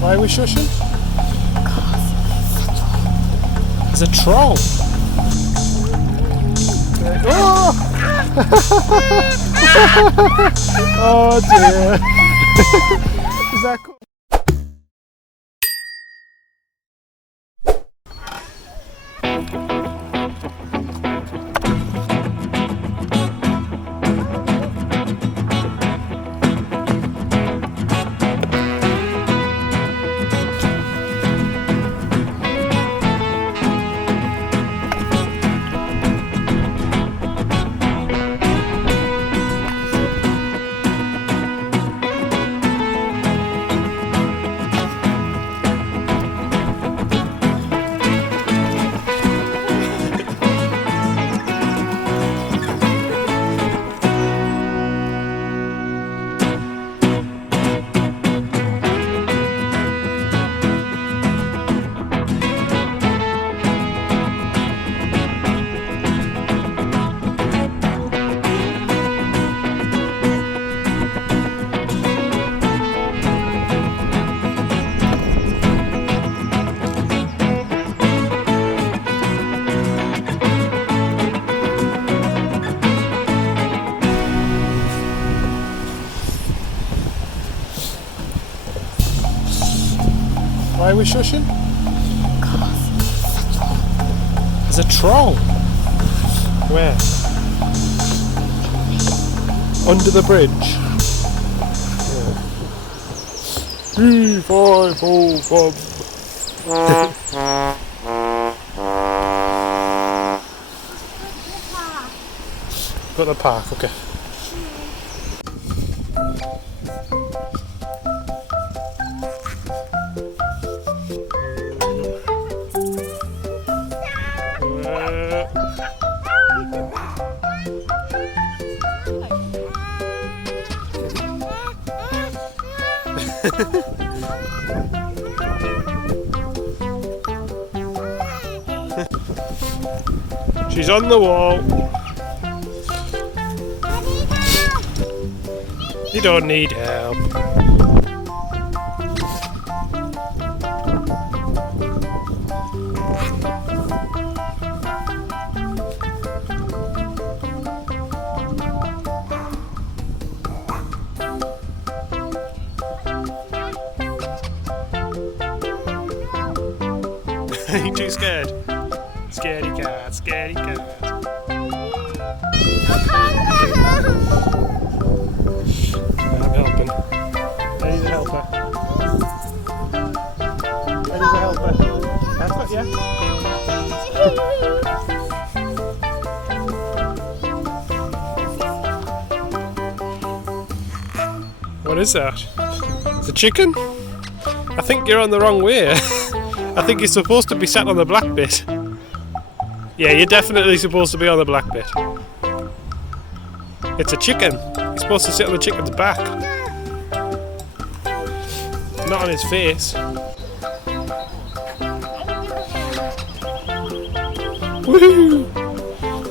Why are we shushing? There's a troll. Oh! Oh dear. Is that cool? Why are we shushing? There's a troll. Where? Under the bridge. Yeah. 3, 5, 4, 5. Go to the park, okay. She's on the wall. You don't need help. You're too scared. Scaredy cat, scaredy cat. I'm helping. I need a helper. I need a helper. Helper, yeah? What is that? It's a chicken? I think you're on the wrong way. I think you're supposed to be sat on the black bit. Yeah, you're definitely supposed to be on the black bit. It's a chicken. You're supposed to sit on the chicken's back. Not on his face. Woohoo!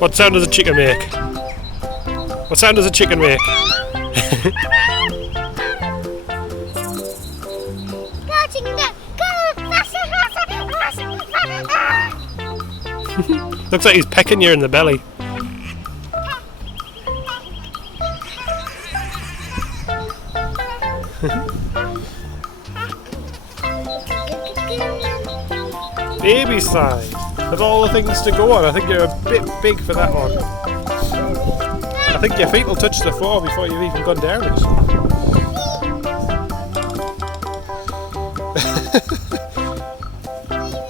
What sound does a chicken make? What sound does a chicken make? Looks like he's pecking you in the belly. Baby size. Of all the things to go on, I think you're a bit big for that one. I think your feet will touch the floor before you've even gone down it.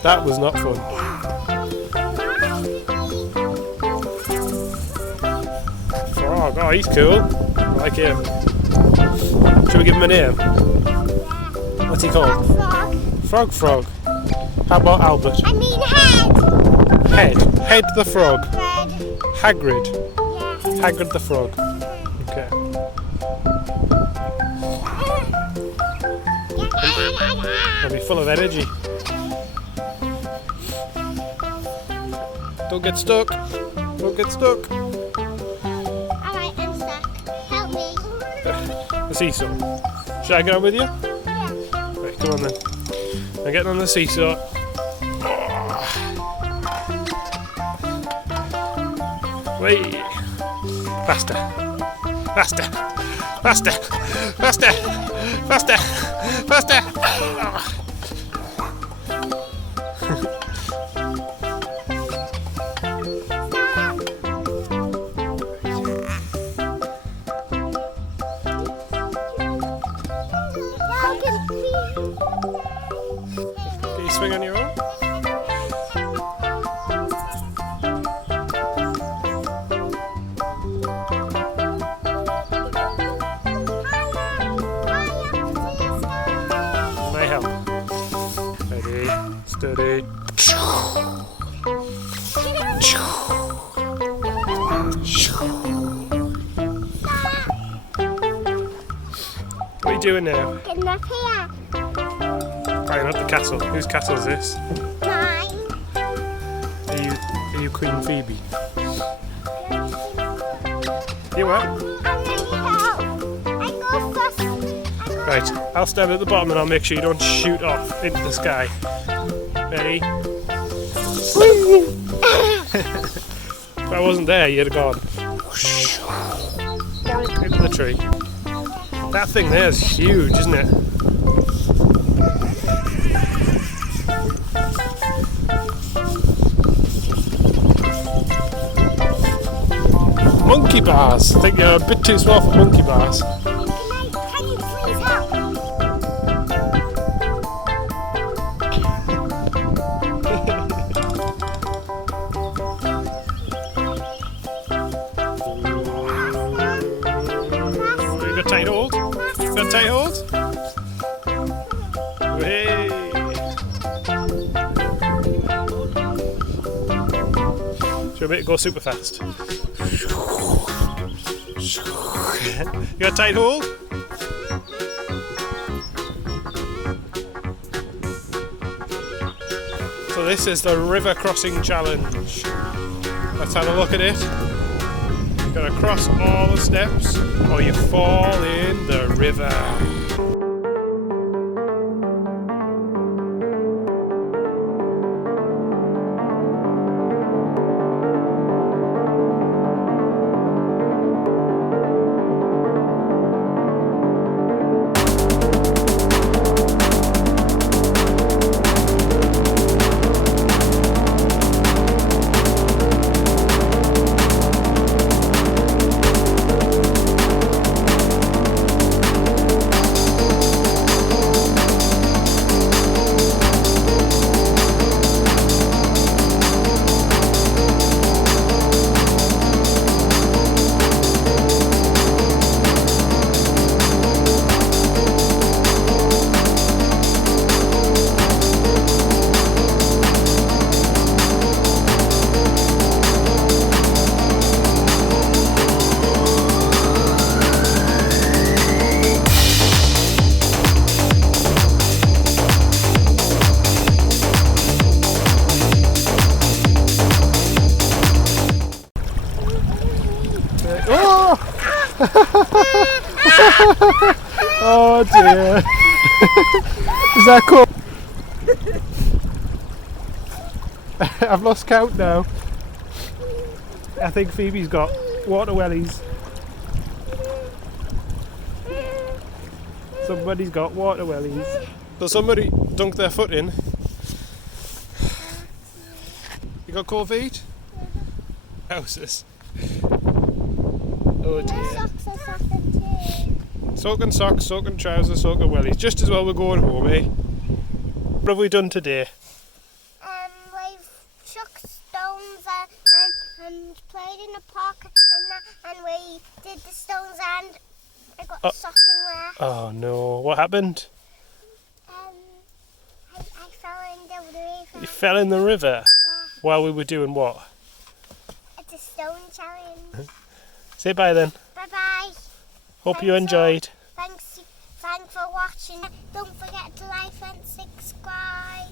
That was not fun. Frog, oh he's cool. I like him. Should we give him a name? What's he called? Frog. Frog. How about Albert? I mean head. Head. Head the frog. Hagrid. Hagrid. Yeah. Hagrid the frog. Okay. He'll be full of energy. Don't get stuck. Don't get stuck. Alright, I'm stuck. Help me. The seesaw. Should I get on with you? Yeah. Right. Come on then. I'm getting on the seesaw. Wait. Faster. Faster. Faster. Faster. Faster. Faster. Can you swing on your own? My help. Ready, steady. What are you doing now? Getting up here. Right, not the castle. Whose castle is this? Mine. Are you Queen Phoebe? You what? I'm ready to help. I go first. Right, I'll stand at the bottom and I'll make sure you don't shoot off into the sky. Ready? If I wasn't there, you'd have gone into the tree. That thing there is huge, isn't it? Monkey bars. I think you're a bit too small for monkey bars. Can you please help? You got tight hold? You got tight hold? Hey! Should we make it go super fast? You got a tight hold? So this is the river crossing challenge. Let's have a look at it. You've got to cross all the steps or you fall in the river. Oh dear. Is that cool? I've lost count now. I think Phoebe's got water wellies. Somebody's got water wellies. So somebody dunked their foot in. You got cold feet? Houses. Oh dear. Socks are soaking too. Soaking socks, soaking trousers, soaking wellies. Just as well we're going home, eh? What have we done today? We've chucked stones and played in the park and we did the stones and I got soaking wet. Oh no, what happened? I fell in the river. You fell in the river? While we were doing what? It's a stone challenge. Say bye then. Bye bye. Hope you enjoyed. Thanks for watching. Don't forget to like and subscribe.